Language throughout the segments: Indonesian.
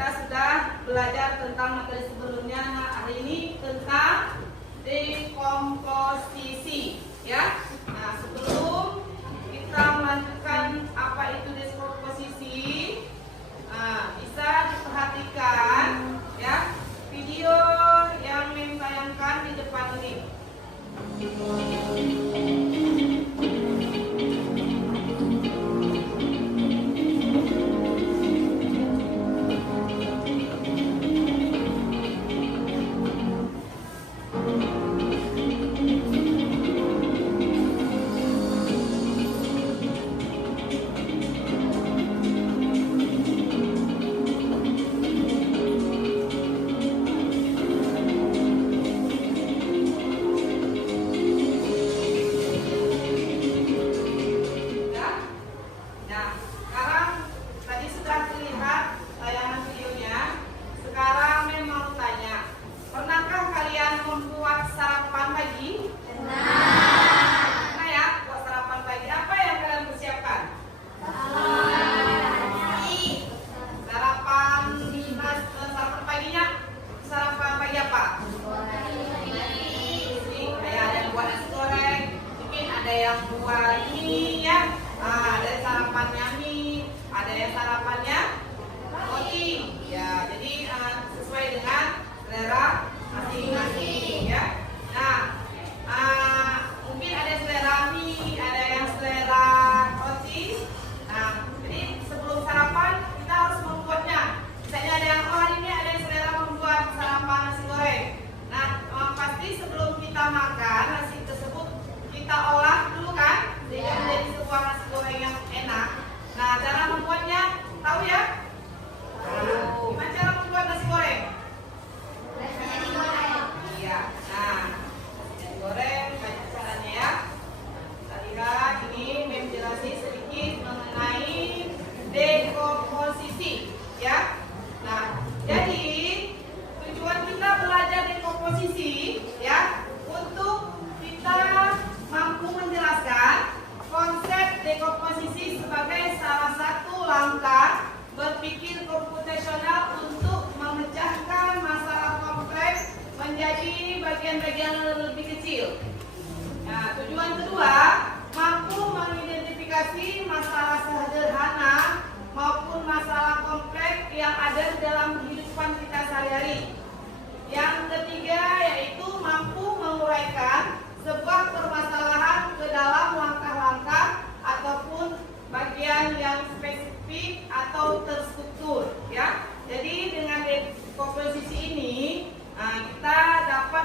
kita sudah belajar tentang materi sebelumnya. Nah, hari ini tentang dekomposisi, ya. Nah, sebelum kita melanjutkan apa itu dekomposisi, bisa diperhatikan, ya, video yang ditayangkan di depan ini.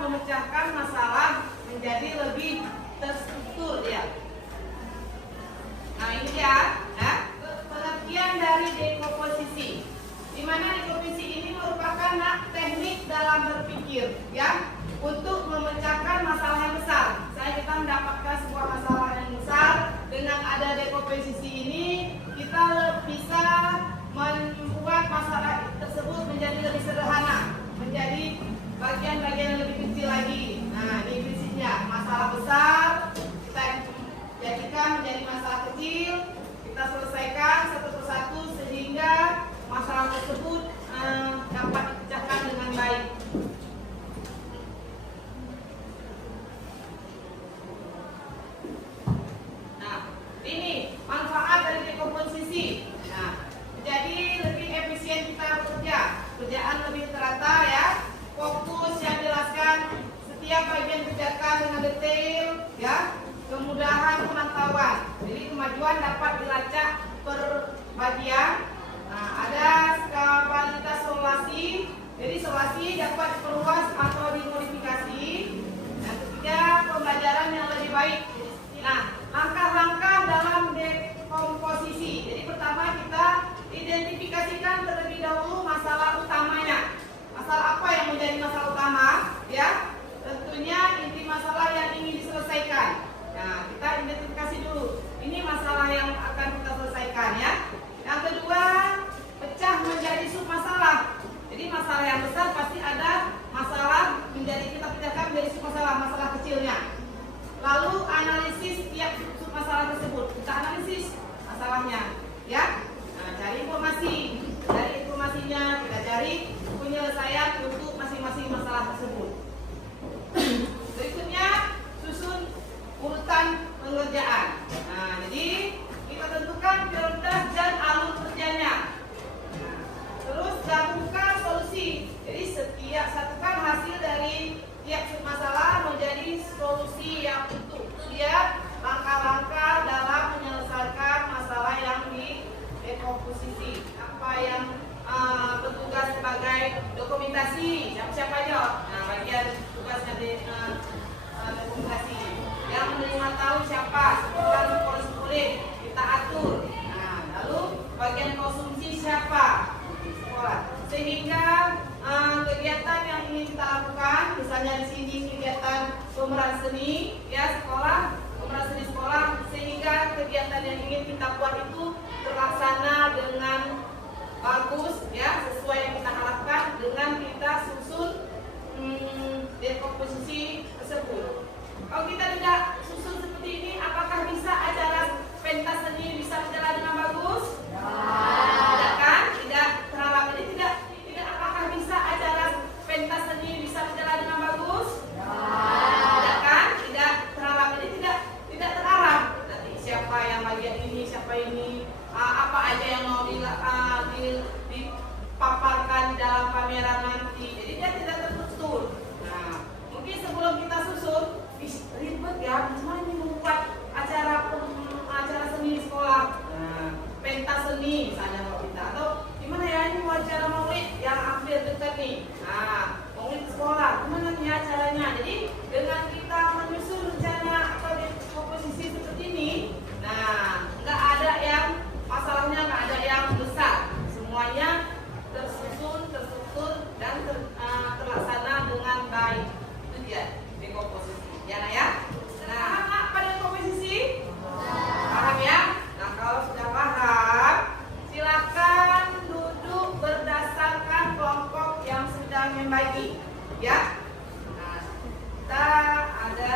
Memecahkan masalah menjadi lebih terstruktur, ya. Nah, ini ya, pengertian dari dekomposisi. Di mana dekomposisi ini merupakan teknik dalam berpikir, ya, untuk memecahkan masalah yang besar. Misalnya kita mendapatkan sebuah masalah yang besar, dengan ada dekomposisi ini kita bisa membuat masalah tersebut menjadi lebih sederhana, menjadi bagian-bagian yang lebih kecil lagi. Nah, ini prinsipnya. Masalah besar kita jadikan menjadi masalah kecil, kita selesaikan satu persatu sehingga masalah tersebut dapat dipecahkan dengan baik. Nah, ini manfaat dari dekomposisi. Nah, jadi lebih efisien kita bekerja, kerjaan lebih terata, ya. Fokus yang jelaskan setiap bagian kerjakan dengan detail, ya. Kemudahan pemantauan, jadi kemajuan dapat dilacak per bagian. Nah, ada skalabilitas solasi, jadi solasi dapat diperluas atau dimodifikasi. Yang ketiga, pembelajaran yang lebih baik. Nah, langkah-langkah dalam dekomposisi. Jadi pertama kita identifikasikan terlebih dahulu masalah utamanya. Masalah apa yang menjadi masalah utama, ya? Tentunya inti masalah yang ingin diselesaikan. Nah, kita identifikasi dulu. Ini masalah yang akan kita selesaikan, ya. Yang kedua, pemeran seni ya sekolah, pemeran seni sekolah, sehingga kegiatan yang ingin kita buat itu terlaksana dengan bagus ya, sesuai yang kita harapkan dengan kita susun komposisi tersebut. Kalau kita tidak susun seperti ini, apakah bisa acara pentas seni bisa berjalan dengan bagus? Tidak kan? Tidak terharap. Jadi tidak. Apakah bisa acara pentas seni bisa berjalan dengan bagus? Tidak kan? Tidak terharap. Jadi tidak terharap. Nanti siapa yang bagian ini, siapa ini, apa aja yang mau dipaparkan di dalam pameran nanti. Jadi dia tidak terstruktur. Nah, mungkin sebelum kita susun, ribet ya, gimana ini membuat acara seni di sekolah, pentas seni misalnya kalau kita, atau gimana ya ini mau acara maulid yang hampir dekat nih, maulid sekolah, gimana nih acaranya? Jadi dengan kita menyusun rencana atau di komposisi seperti ini, nggak ada yang masalahnya, nggak ada yang besar, semuanya tersusun, terstruktur dan terlaksana dengan baik. Itu dia dekomposisi. Ya, ya. Nah, pada komposisi? Paham ya? Nah, kalau sudah paham, silakan duduk berdasarkan kelompok yang sudah membagi. Ya. Nah, kita ada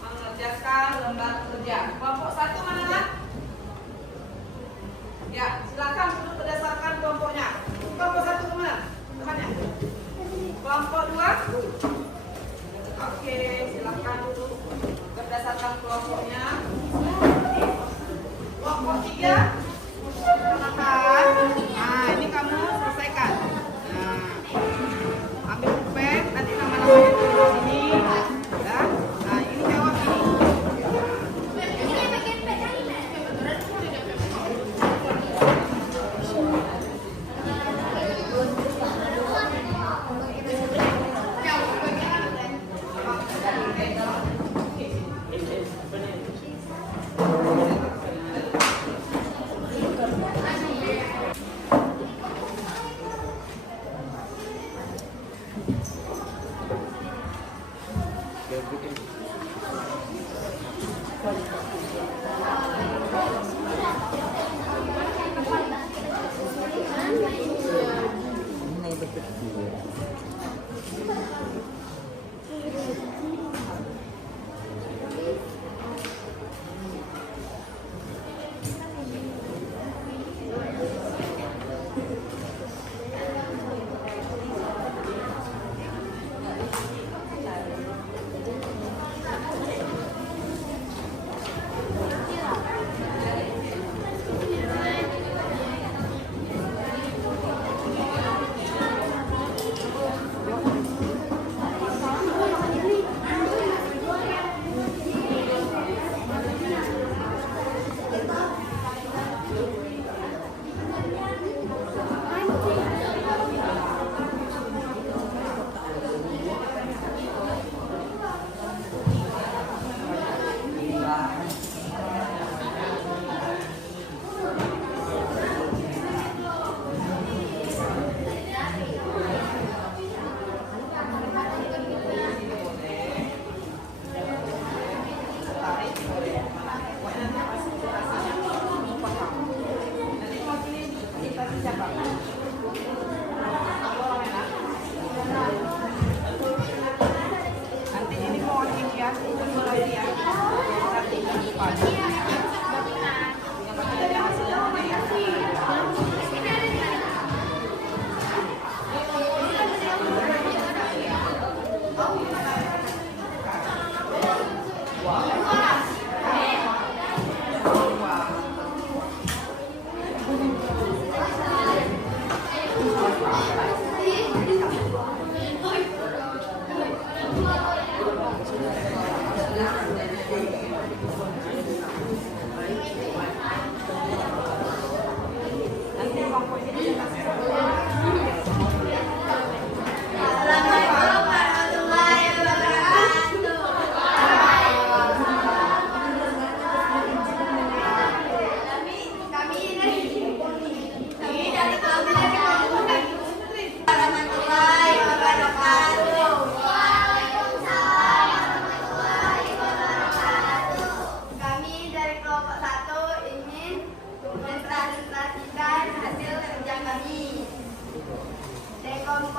mengerjakan lembar kerja. Kelompok 1 mana? Ya, silakan duduk berdasarkan kelompoknya. Kelompok 1 kemana? Temannya. Kelompok 2? Oke, silakan duduk berdasarkan kelompoknya. Kelompok 3, silakan. Nah, ini kamu selesaikan. Nah, ambil pulpen, nanti nama-namanya tulis di sini. Ya. Nah, ini jawab ini.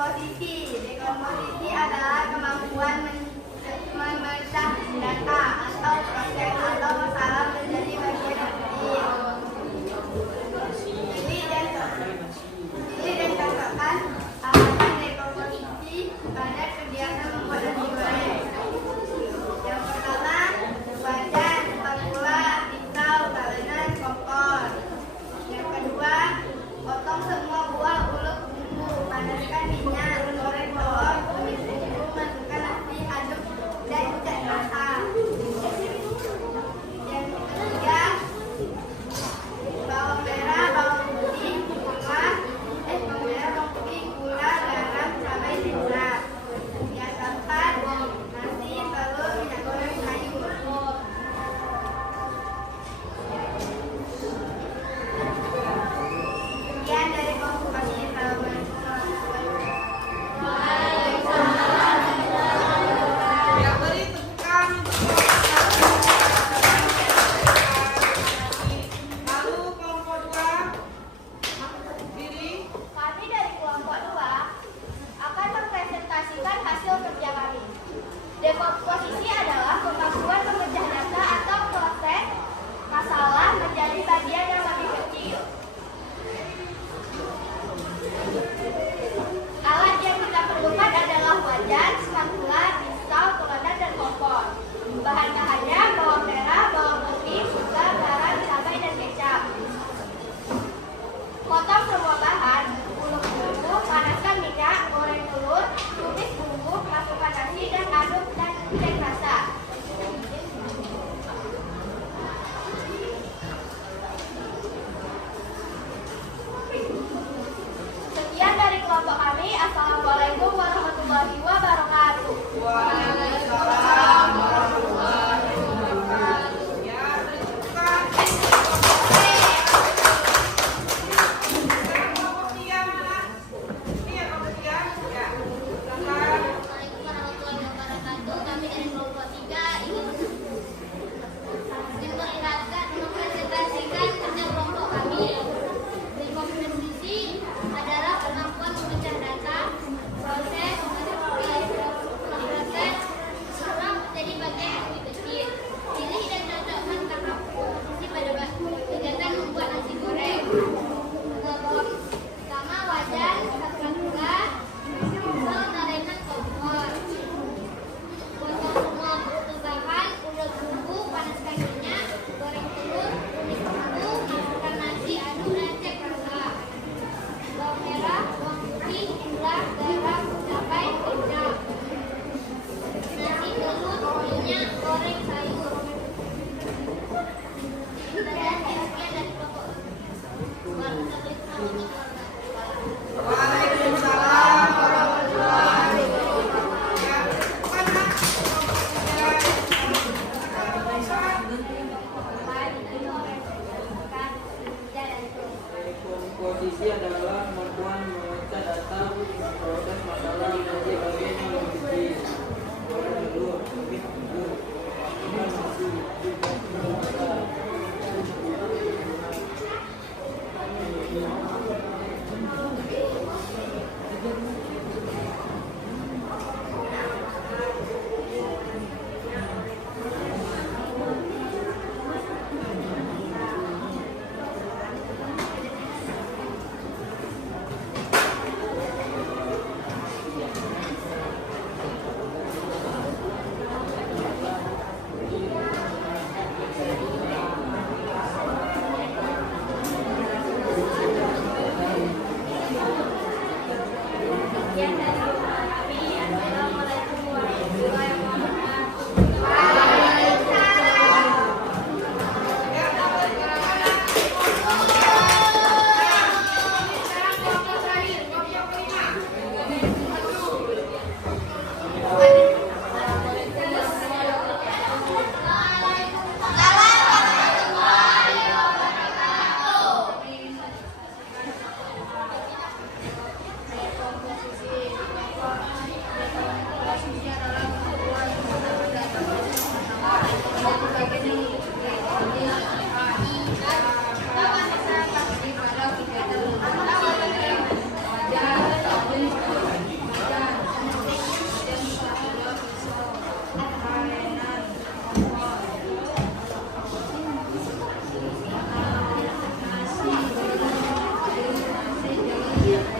Dekomposisi. Dekomposisi adalah kemampuan memecah data atau proses atau masalah menjadi bagian kecil. Jadi dan contohkan alasan dekomposisi pada kegiatan membuat nasi goreng. Yang pertama, wajan, spatula, pisau, talenan, kompor. Yang kedua, potong semua buah, ulek bumbu, panaskan minyak, goreng telur, tumis bumbu, masukkan nasi, aduk dan cek rasa. Yang ketiga, bawang merah, bawang putih, gula, garam, cabai, serat. Yang keempat, nasi, telur, minyak goreng, sayur. Sekian dari konsultasi Ya, beri tepukan untuk lalu kelompok 2 diri. Kami dari kelompok 2 akan mempresentasikan hasil kerja kami. Dekomposisi adalah kemampuan memecah data atau proses masalah menjadi bagian yang lebih kecil. Alat yang kita perlukan adalah wajan, spatula, pisau, teladan, dan kompor. Bahan-bahannya bawang merah, bawang putih, gula, garam, cabai, dan kecap. Potong semua bahan, ulek bumbu, panaskan minyak, goreng telur, tumis bumbu, masukkan nasi, dan aduk dan cek rasa. Sekian dari kelompok kami. Assalamualaikum warahmatullahi wabarakatuh. Waalaikumsalam warahmatullahi wabarakatuh. Ya, beri tepukan. Kelompok 3 mana? Ini ya kelompok 3. Ya, silakan. Assalamualaikum warahmatullahi wabarakatuh. Kami dari kelompok 3 ingin mempresentasikan kerja kelompok kami. Dekomposisi adalah kemampuan memecah data, proses setelah menjadi bagian yang lebih kecil. Pilih dan cocokkan kata komposisi pada kegiatan membuat nasi goreng. Pertama, wajan, spatula, pisau, talenan, kompor. Potong semua bahan, ulek bumbu, panaskan minyak, goreng telur, tumis bumbu, masukkan nasi, aduk dan cek rasa. Bawang merah, bawang putih, gula, garam, cabai, kecap. Nasi, telur, minyak, goreng, sayur. Dan sekian dari kelompok. Wassalamualaikum warahmatullahi wabarakatuh. Waalaikumsalam warahmatullahi wabarakatuh. Ya, tepukan, Nak. Dekomposisi adalah kemampuan memecah data, proses masalah menjadi bagian yang lebih kecil. Goreng telur, tumis bumbu, masukkan nasi, aduk dan cek rasa. Iya.